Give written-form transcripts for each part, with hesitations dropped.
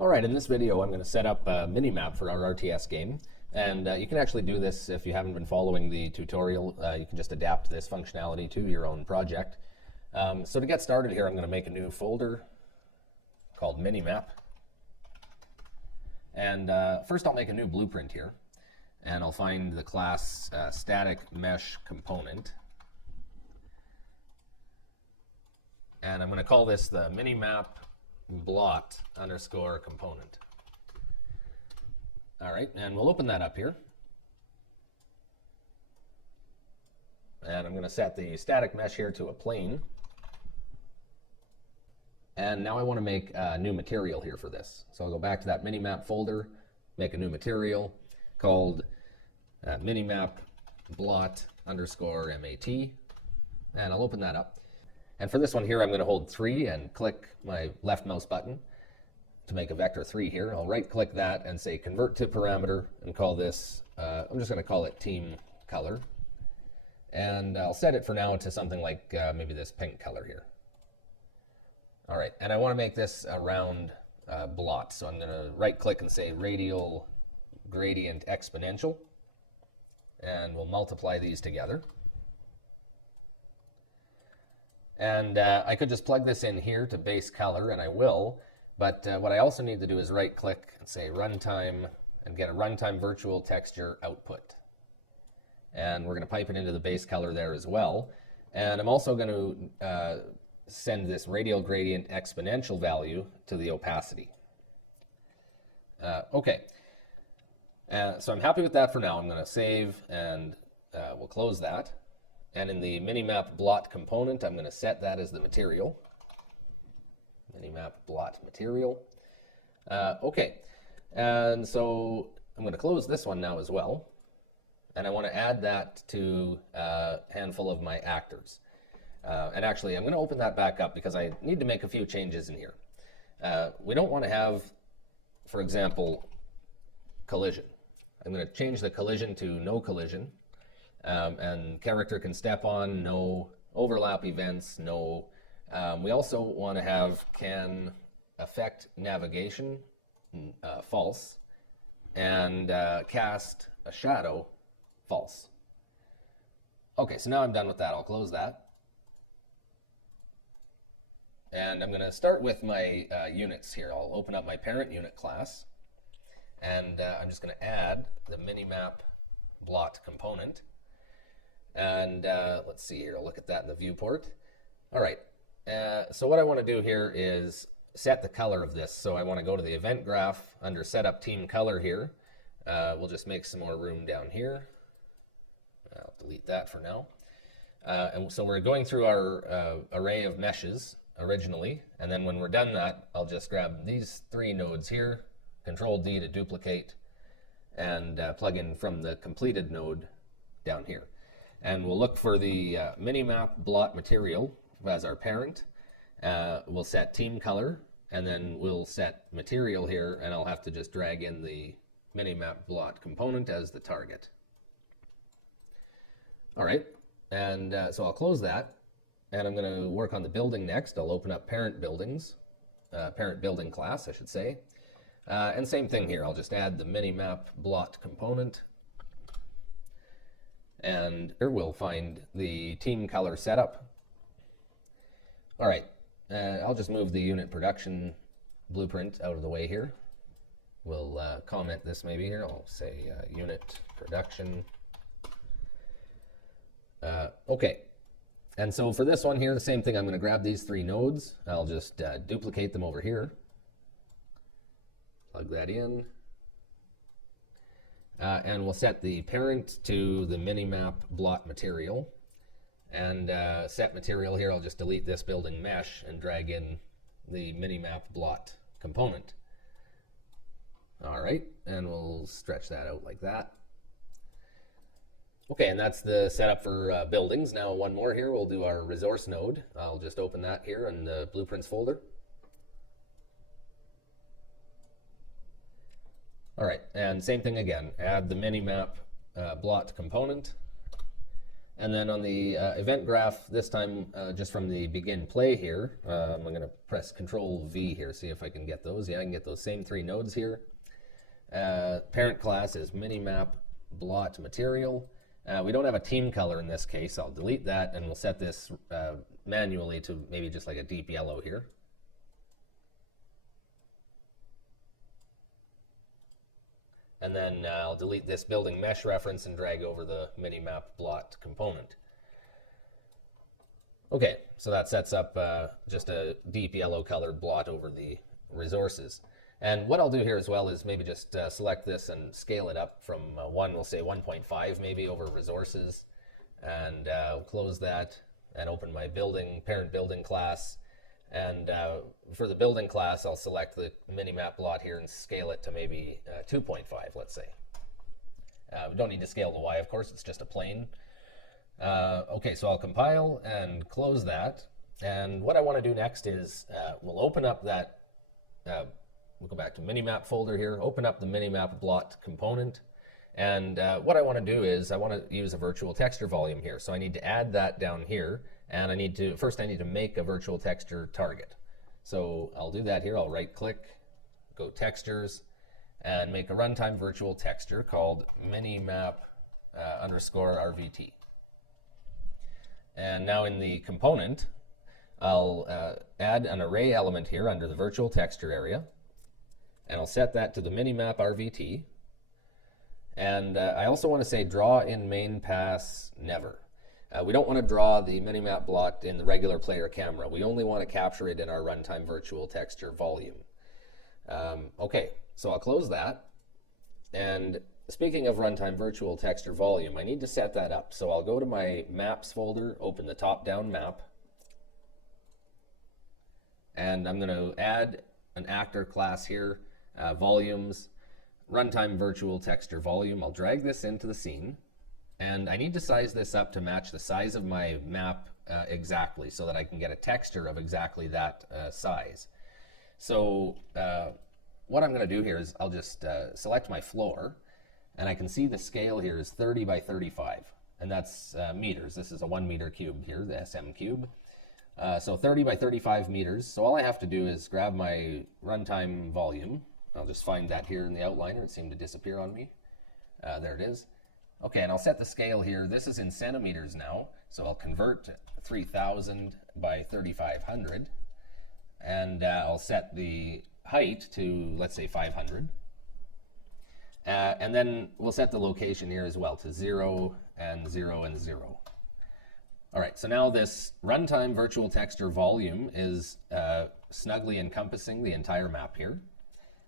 Alright, in this video I'm going to set up a Minimap for our RTS game, and you can actually do this if you haven't been following the tutorial. You can just adapt this functionality to your own project. So to get started here, I'm going to make a new folder called Minimap. And first I'll make a new blueprint here, and I'll find the class static mesh component. And I'm going to call this the Minimap blot underscore component. All right, and we'll open that up here. And I'm going to set the static mesh here to a plane. And now I want to make a new material here for this. So I'll go back to that Minimap folder, make a new material called Minimap blot underscore MAT, and I'll open that up. And for this one here, I'm going to hold 3 and click my left mouse button to make a vector 3 here. I'll right click that and say convert to parameter and call this, I'm just going to call it team color. And I'll set it for now to something like maybe this pink color here. All right, and I want to make this a round blot. So I'm going to right click and say radial gradient exponential. And we'll multiply these together. And I could just plug this in here to base color, and I will. But what I also need to do is right click and say runtime and get a runtime virtual texture output. And we're going to pipe it into the base color there as well. And I'm also going to send this radial gradient exponential value to the opacity. Okay. So I'm happy with that for now. I'm going to save, and we'll close that. And in the Minimap blot component, I'm going to set that as the material. Minimap blot material. Okay, and so I'm going to close this one now as well. And I want to add that to a handful of my actors. And actually, I'm going to open that back up because I need to make a few changes in here. We don't want to have, for example, collision. I'm going to change the collision to no collision. And character can step on, no overlap events, no. We also want to have can affect navigation, false, and cast a shadow, false. Okay, so now I'm done with that. I'll close that. And I'm going to start with my units here. I'll open up my parent unit class, and I'm just going to add the Minimap blot component. And let's see here, I'll look at that in the viewport. All right, so what I want to do here is set the color of this. So I want to go to the event graph under setup team color here. We'll just make some more room down here. I'll delete that for now. And so we're going through our array of meshes originally. And then when we're done that, I'll just grab these 3 nodes here, Control D to duplicate, and plug in from the completed node down here. And we'll look for the Minimap blot material as our parent. We'll set team color, and then we'll set material here, and I'll have to just drag in the Minimap blot component as the target. All right, and so I'll close that, and I'm going to work on the building next. I'll open up parent buildings, parent building class, I should say. And same thing here, I'll just add the Minimap blot component. And here we'll find the team color setup. All right, I'll just move the unit production blueprint out of the way here. We'll comment this maybe here. I'll say unit production. Okay, and so for this one here, the same thing. I'm going to grab these 3 nodes. I'll just duplicate them over here. Plug that in. And we'll set the parent to the Minimap blot material. And set material here, I'll just delete this building mesh and drag in the Minimap blot component. All right, and we'll stretch that out like that. Okay, and that's the setup for buildings. Now one more here, we'll do our resource node. I'll just open that here in the blueprints folder. All right, and same thing again, add the Minimap blot component, And then on the event graph, this time just from the begin play here, I'm going to press Control V here, see if I can get those. Yeah, I can get those same 3 nodes here. Parent class is Minimap blot material. We don't have a team color in this case. I'll delete that and we'll set this manually to maybe just like a deep yellow here. And then I'll delete this building mesh reference and drag over the Minimap blot component. Okay, so that sets up just a deep yellow colored blot over the resources. And what I'll do here as well is maybe just select this and scale it up from 1, we'll say 1.5 maybe over resources. And I'll close that and open my parent building class. And for the building class, I'll select the Minimap blot here and scale it to maybe 2.5, let's say. We don't need to scale the Y, of course, it's just a plane. Okay, so I'll compile and close that. And what I want to do next is we'll open up that, we'll go back to Minimap folder here, open up the Minimap blot component. And what I want to do is I want to use a virtual texture volume here. So I need to add that down here. And first I need to make a virtual texture target. So I'll do that here. I'll right click, go textures, and make a runtime virtual texture called Minimap _ RVT. And now in the component, I'll add an array element here under the virtual texture area. And I'll set that to the Minimap RVT. And I also want to say draw in main pass never. We don't want to draw the Minimap blot in the regular player camera. We only want to capture it in our runtime virtual texture volume. Okay, so I'll close that. And speaking of runtime virtual texture volume, I need to set that up. So I'll go to my maps folder, open the top-down map. And I'm going to add an actor class here, volumes, runtime virtual texture volume. I'll drag this into the scene. And I need to size this up to match the size of my map exactly so that I can get a texture of exactly that size. So what I'm going to do here is I'll just select my floor, and I can see the scale here is 30 by 35, and that's meters. This is a 1 meter cube here, the SM cube. So 30 by 35 meters. So all I have to do is grab my runtime volume. I'll just find that here in the outliner. It seemed to disappear on me. There it is. Okay, and I'll set the scale here. This is in centimeters now, so I'll convert 3000 by 3500, and I'll set the height to, let's say, 500. And then we'll set the location here as well to 0 and 0 and 0. All right, so now this runtime virtual texture volume is snugly encompassing the entire map here,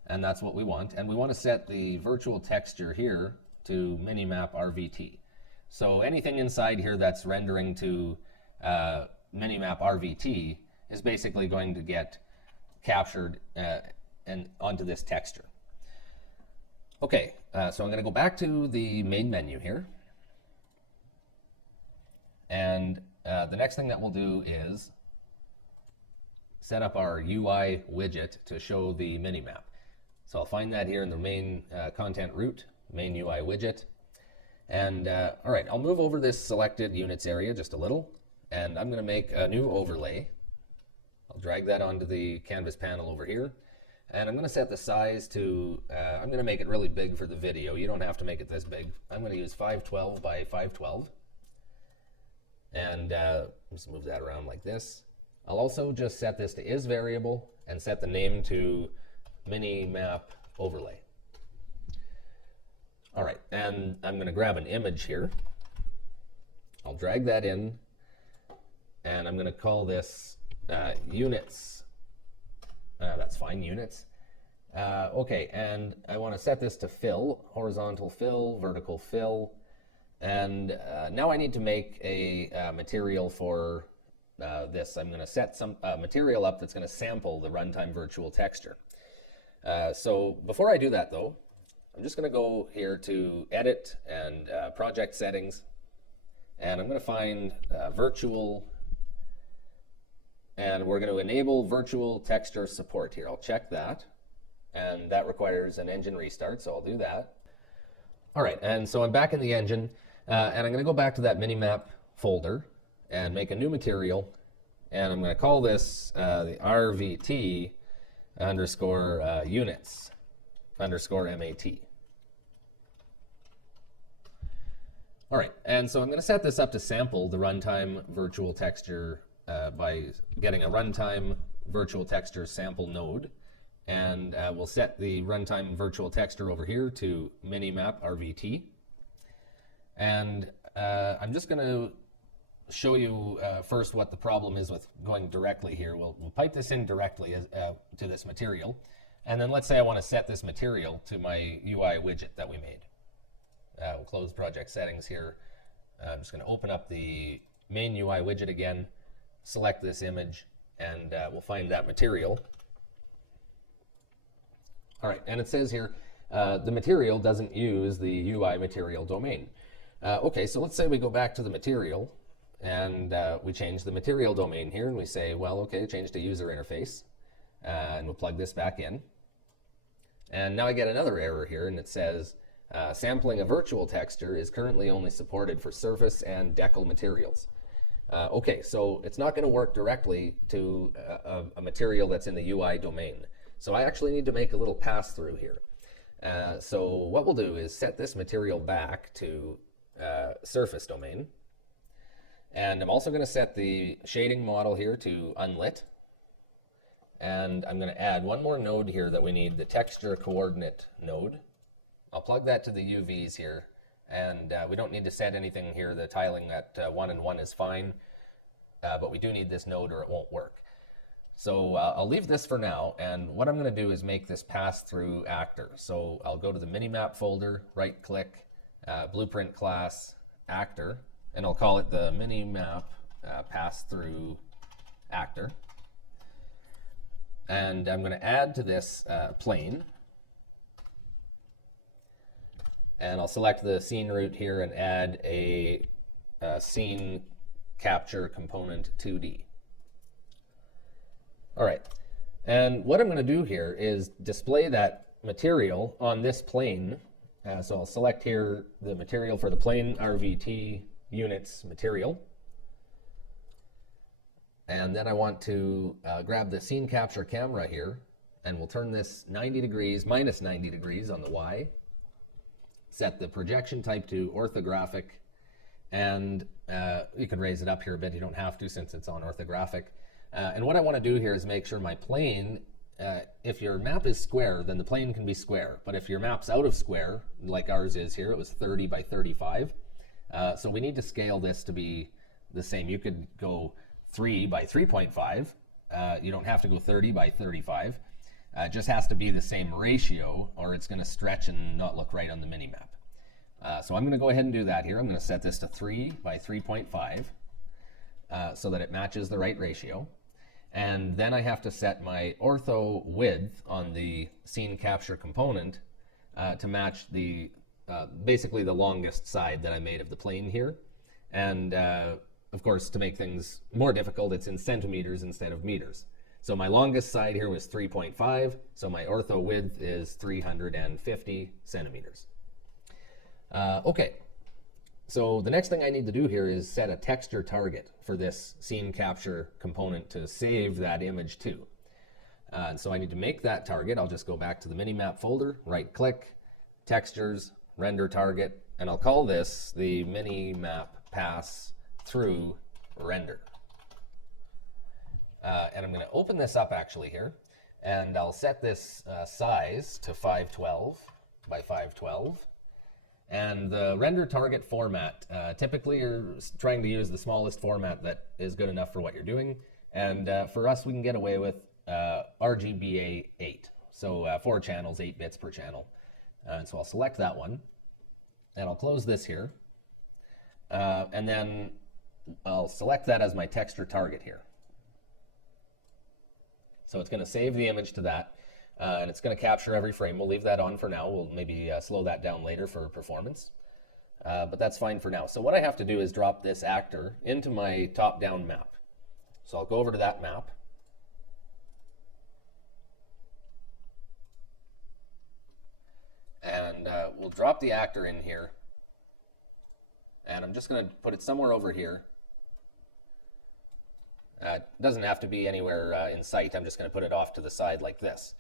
and that's what we want. And we want to set the virtual texture here to Minimap RVT. So anything inside here that's rendering to Minimap RVT is basically going to get captured and onto this texture. Okay, so I'm going to go back to the main menu here. And the next thing that we'll do is set up our UI widget to show the minimap. So I'll find that here in the main content root, main UI widget. And all right, I'll move over this selected units area just a little, and I'm going to make a new overlay. I'll drag that onto the canvas panel over here, and I'm going to set the size to, I'm going to make it really big for the video. You don't have to make it this big. I'm going to use 512 by 512. And just move that around like this. I'll also just set this to is variable and set the name to Minimap overlay. All right, and I'm going to grab an image here. I'll drag that in, and I'm going to call this units. That's fine, units. Okay, and I want to set this to fill, horizontal fill, vertical fill. And now I need to make a material for this. I'm going to set some material up that's going to sample the runtime virtual texture. So before I do that, though, I'm just going to go here to Edit and Project Settings, and I'm going to find Virtual, and we're going to enable Virtual Texture Support here. I'll check that, and that requires an engine restart, so I'll do that. All right, and so I'm back in the engine, and I'm going to go back to that Minimap folder and make a new material, and I'm going to call this the RVT underscore units underscore MAT. All right, and so I'm going to set this up to sample the runtime virtual texture by getting a runtime virtual texture sample node, and we'll set the runtime virtual texture over here to Minimap RVT. And I'm just going to show you first what the problem is with going directly here. We'll pipe this in directly to this material, and then let's say I want to set this material to my UI widget that we made. We'll close project settings here. I'm just going to open up the main UI widget again, select this image, and we'll find that material. All right, and it says here the material doesn't use the UI material domain. Okay, so let's say we go back to the material and we change the material domain here, and we say, well, okay, change to user interface, and we'll plug this back in. And now I get another error here, and it says sampling a virtual texture is currently only supported for surface and decal materials. Okay, so it's not going to work directly to a material that's in the UI domain. So I actually need to make a little pass-through here. So what we'll do is set this material back to surface domain. And I'm also going to set the shading model here to unlit. And I'm going to add one more node here that we need, the texture coordinate node. I'll plug that to the UVs here. And we don't need to set anything here. The tiling at 1 and 1 is fine. But we do need this node or it won't work. So I'll leave this for now, and what I'm going to do is make this pass-through actor. So I'll go to the Minimap folder, right-click, blueprint class, actor, and I'll call it the Minimap pass-through actor. And I'm going to add to this plane, and I'll select the scene root here and add a scene capture component 2D. All right, and what I'm going to do here is display that material on this plane. So I'll select here the material for the plane RVT units material. And then I want to grab the scene capture camera here, and we'll turn this 90 degrees, minus 90 degrees on the Y. Set the projection type to orthographic, and you can raise it up here a bit. You don't have to since it's on orthographic. And what I want to do here is make sure my plane, if your map is square, then the plane can be square. But if your map's out of square, like ours is here, it was 30 by 35. So we need to scale this to be the same. You could go 3 by 3.5. You don't have to go 30 by 35. It just has to be the same ratio, or it's going to stretch and not look right on the mini-map. So I'm going to go ahead and do that here. I'm going to set this to 3 by 3.5 so that it matches the right ratio. And then I have to set my ortho width on the scene capture component to match the basically the longest side that I made of the plane here. And of course, to make things more difficult, it's in centimeters instead of meters. So my longest side here was 3.5, so my ortho width is 350 centimeters. Okay, so the next thing I need to do here is set a texture target for this scene capture component to save that image to. And so I need to make that target. I'll just go back to the Minimap folder, right-click, textures, render target, and I'll call this the Minimap pass-through render. And I'm going to open this up actually here, and I'll set this size to 512 by 512. And the render target format, typically you're trying to use the smallest format that is good enough for what you're doing. And for us, we can get away with RGBA 8. So 4 channels, 8 bits per channel. And so I'll select that one, and I'll close this here. And then I'll select that as my texture target here. So it's going to save the image to that. And it's going to capture every frame. We'll leave that on for now. We'll maybe slow that down later for performance. But that's fine for now. So what I have to do is drop this actor into my top-down map. So I'll go over to that map. And we'll drop the actor in here. And I'm just going to put it somewhere over here. It doesn't have to be anywhere in sight. I'm just going to put it off to the side like this.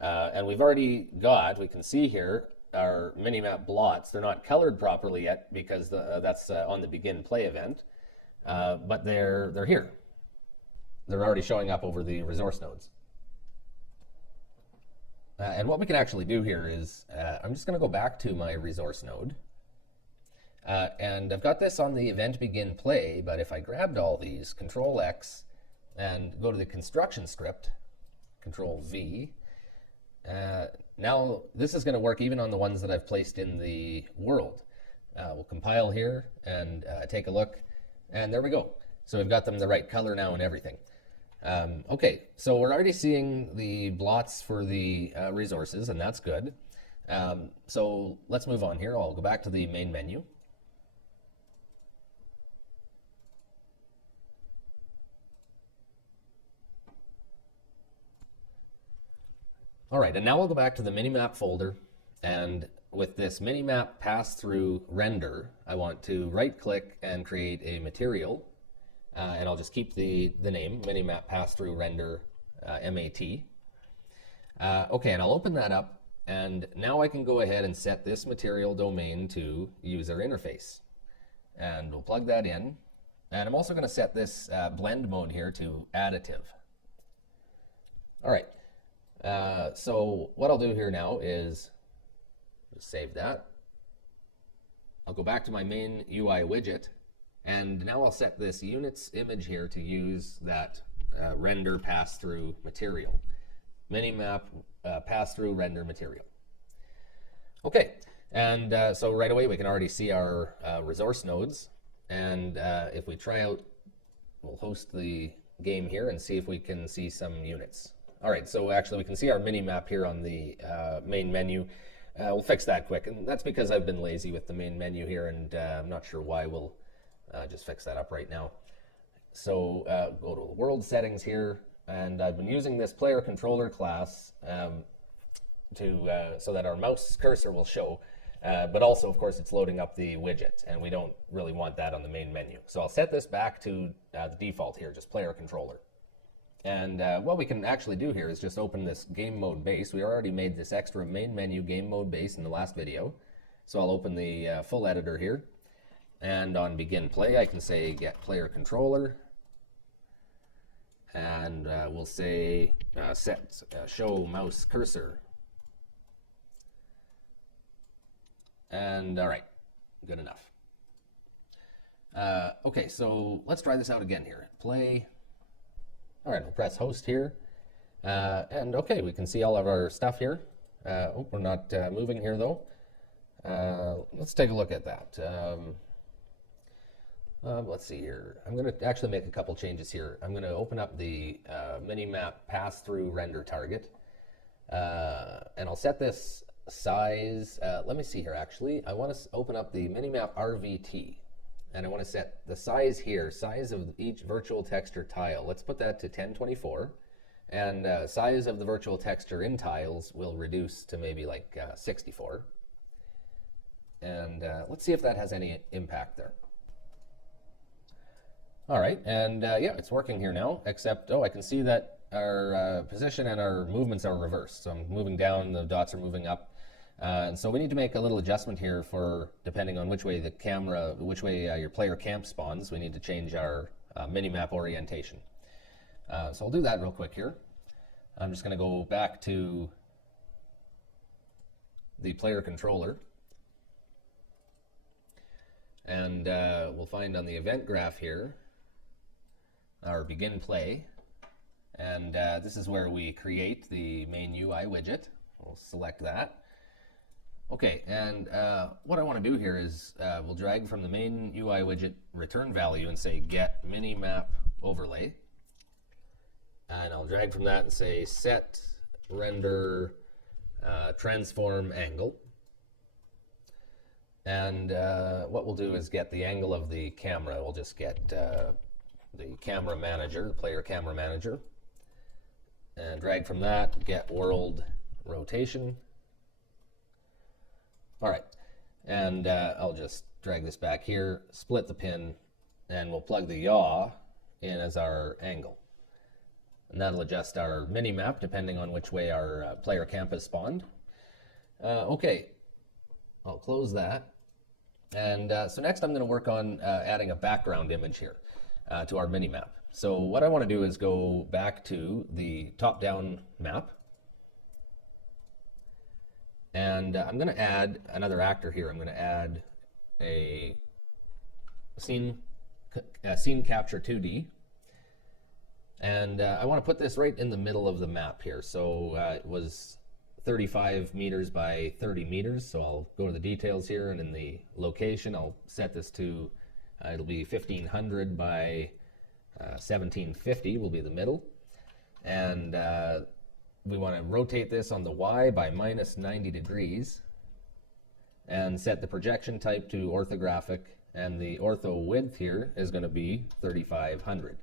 And we've already got, we can see here, our Minimap blots. They're not colored properly yet because that's on the begin play event, but they're here. They're already showing up over the resource nodes. And what we can actually do here is, I'm just going to go back to my resource node. And I've got this on the event begin play, but if I grabbed all these, Control X, and go to the construction script, Control V, now this is going to work even on the ones that I've placed in the world. We'll compile here and take a look, and there we go. So we've got them the right color now and everything. Okay, so we're already seeing the blots for the resources, and that's good. So let's move on here. I'll go back to the main menu. All right, and now we'll go back to the Minimap folder, and with this Minimap pass-through render, I want to right-click and create a material, and I'll just keep the name, Minimap pass-through render MAT. Okay, and I'll open that up, and now I can go ahead and set this material domain to user interface. And we'll plug that in, and I'm also going to set this blend mode here to additive. All right. So what I'll do here now is just save that. I'll go back to my main UI widget, and now I'll set this units image here to use that render pass-through material. Minimap pass-through render material. Okay, and so right away we can already see our resource nodes, and if we try out, we'll host the game here and see if we can see some units. All right, so actually we can see our Minimap here on the main menu. We'll fix that quick, and that's because I've been lazy with the main menu here, and I'm not sure why. We'll just fix that up right now. So go to the world settings here, and I've been using this player controller class so that our mouse cursor will show, but also, of course, it's loading up the widget, and we don't really want that on the main menu. So I'll set this back to the default here, just player controller. And what we can actually do here is just open this game mode base. We already made this extra main menu game mode base in the last video. So I'll open the full editor here. And on begin play, I can say get player controller. And we'll say set show mouse cursor. And all right, good enough. Okay, so let's try this out again here. Play. All right, we'll press host here. And okay, we can see all of our stuff here. Oh, we're not moving here though. Let's take a look at that. Let's see here. I'm going to actually make a couple changes here. I'm going to open up the Minimap pass-through render target. And I'll set this size. Let me see here actually. I want to open up the Minimap RVT. And I want to set the size here, size of each virtual texture tile. Let's put that to 1024. And size of the virtual texture in tiles will reduce to maybe like 64. And let's see if that has any impact there. All right, and yeah, it's working here now, except, oh, I can see that our position and our movements are reversed. So I'm moving down, the dots are moving up. And so we need to make a little adjustment here for, depending on which way the camera, which way your player camp spawns, we need to change our Minimap orientation. So I'll do that real quick here. I'm just going to go back to the player controller. And we'll find on the event graph here our begin play. And this is where we create the main UI widget. We'll select that. Okay, and what I want to do here is we'll drag from the main UI widget return value and say get minimap overlay. And I'll drag from that and say set render transform angle. And what we'll do is get the angle of the camera. We'll just get the camera manager, the player camera manager. And drag from that, get world rotation. All right, and I'll just drag this back here, split the pin, and we'll plug the yaw in as our angle. And that'll adjust our minimap depending on which way our player camp is spawned. Okay, I'll close that. And so next I'm going to work on adding a background image here to our minimap. So what I want to do is go back to the top-down map. And I'm going to add another actor here. I'm going to add a scene capture 2D. And I want to put this right in the middle of the map here. So it was 35 meters by 30 meters. So I'll go to the details here, and in the location, I'll set this to, it'll be 1500 by 1750 will be the middle. And we want to rotate this on the Y by minus 90 degrees and set the projection type to orthographic, and the ortho width here is going to be 3500.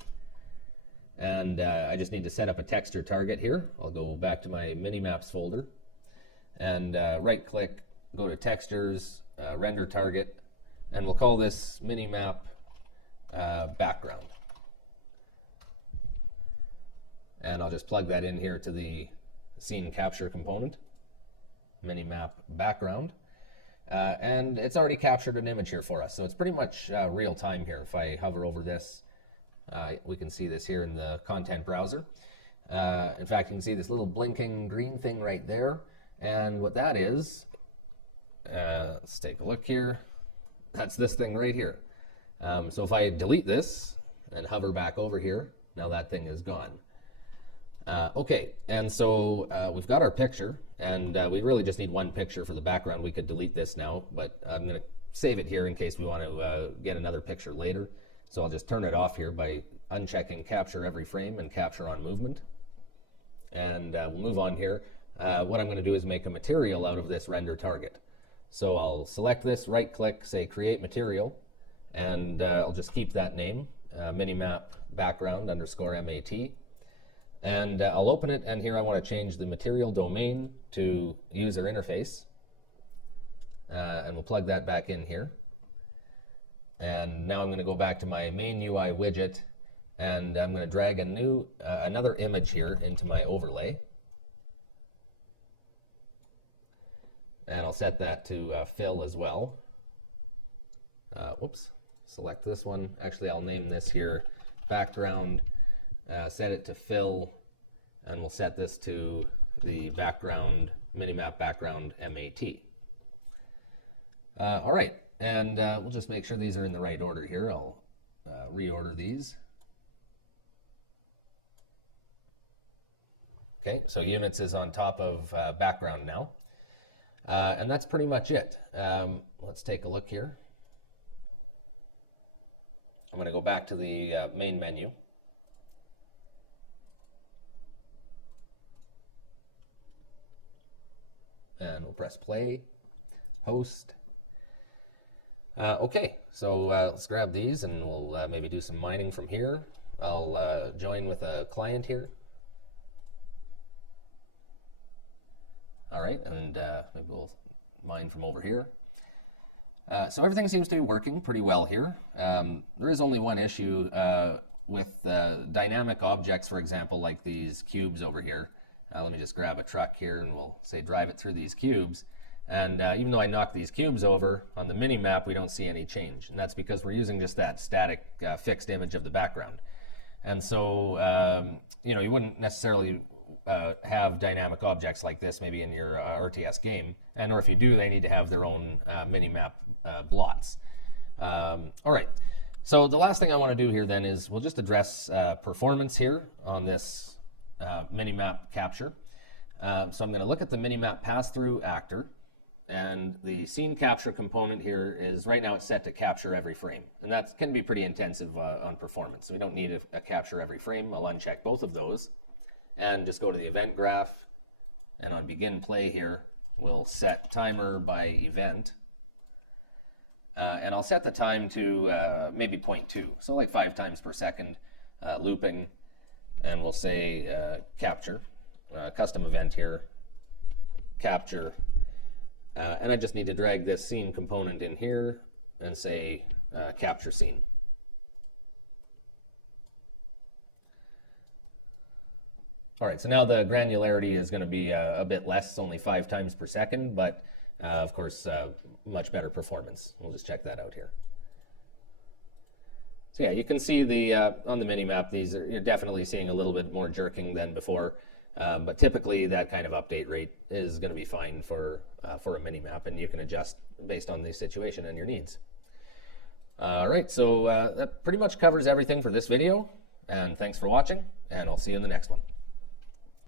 And I just need to set up a texture target here. I'll go back to my Minimaps folder and right click, go to textures, render target, and we'll call this Minimap background. And I'll just plug that in here to the scene capture component, Minimap background. And it's already captured an image here for us. So it's pretty much real time here. If I hover over this, we can see this here in the content browser. In fact, you can see this little blinking green thing right there. And what that is, let's take a look here. That's this thing right here. So if I delete this and hover back over here, now that thing is gone. Okay, and so we've got our picture, and we really just need one picture for the background. We could delete this now, but I'm going to save it here in case we want to get another picture later. So I'll just turn it off here by unchecking capture every frame and capture on movement. And we'll move on here. What I'm going to do is make a material out of this render target. So I'll select this, right click, say create material, and I'll just keep that name, minimap background underscore MAT. And I'll open it, and here I want to change the material domain to user interface. And we'll plug that back in here. And now I'm going to go back to my main UI widget, and I'm going to drag a new another image here into my overlay. And I'll set that to fill as well. Whoops, select this one. Actually, I'll name this here background. Set it to fill, and we'll set this to the background, Minimap background MAT. All right, and we'll just make sure these are in the right order here. I'll reorder these. Okay, so units is on top of background now. And that's pretty much it. Let's take a look here. I'm going to go back to the main menu. And we'll press play, host. Okay, so let's grab these, and we'll maybe do some mining from here. I'll join with a client here. All right, and maybe we'll mine from over here. So everything seems to be working pretty well here. There is only one issue with dynamic objects, for example, like these cubes over here. Let me just grab a truck here, and we'll say drive it through these cubes. And even though I knock these cubes over, on the mini-map we don't see any change. And that's because we're using just that static fixed image of the background. And so, you know, you wouldn't necessarily have dynamic objects like this maybe in your RTS game, or if you do, they need to have their own mini-map blots. All right, so the last thing I want to do here then is we'll just address performance here on this mini-map capture. So I'm going to look at the mini-map pass-through actor, and the scene capture component here is right now it's set to capture every frame, and that can be pretty intensive on performance. So we don't need a capture every frame. I'll uncheck both of those and just go to the event graph, and on begin play here we'll set timer by event, and I'll set the time to maybe 0.2, so like 5 times per second looping, and we'll say capture, custom event here, capture, and I just need to drag this scene component in here and say capture scene. All right, so now the granularity is going to be a bit less, only 5 times per second, but of course, much better performance. We'll just check that out here. So yeah, you can see the on the Minimap, you're definitely seeing a little bit more jerking than before, but typically that kind of update rate is going to be fine for a Minimap, and you can adjust based on the situation and your needs. All right, so that pretty much covers everything for this video, and thanks for watching, and I'll see you in the next one.